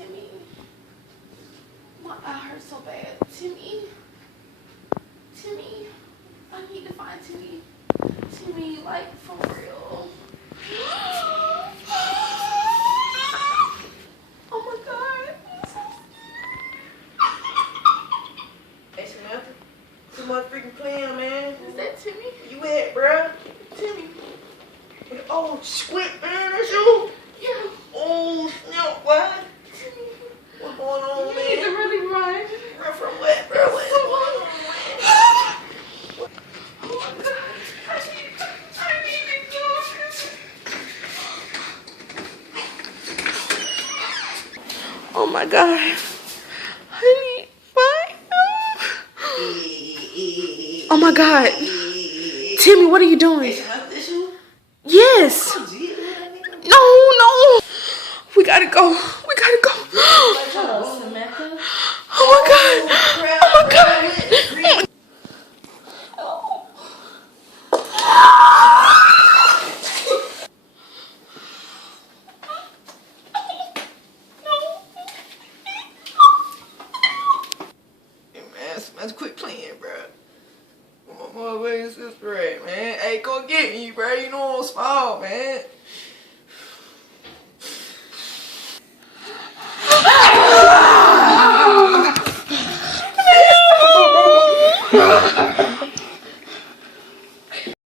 Timmy. My eye hurts so bad. Timmy. Timmy. I need to find Timmy. Timmy, like, for real. Oh my God. Hey, Samantha. Too much freaking playing, man. Is that Timmy? Where you at, bruh? Timmy. Oh, squid, man, that's you? Yeah. Oh, snap, what? Timmy. What's going on, You man? need to really run. Run from what, bro? What's going on, man? Oh my God. I need to go. Oh my God. Honey, bye. Oh my God. Timmy, what are you doing? Hey, Samantha, this you? Yes. Oh, gee, No. We gotta go. We gotta go. Hello, Samantha. Oh my God. crap, Oh my bro. God. Hey, man, Samantha, quit playing, bro. My motherfucking sister at, man. Hey, go get me, bro. You know I'm small, man.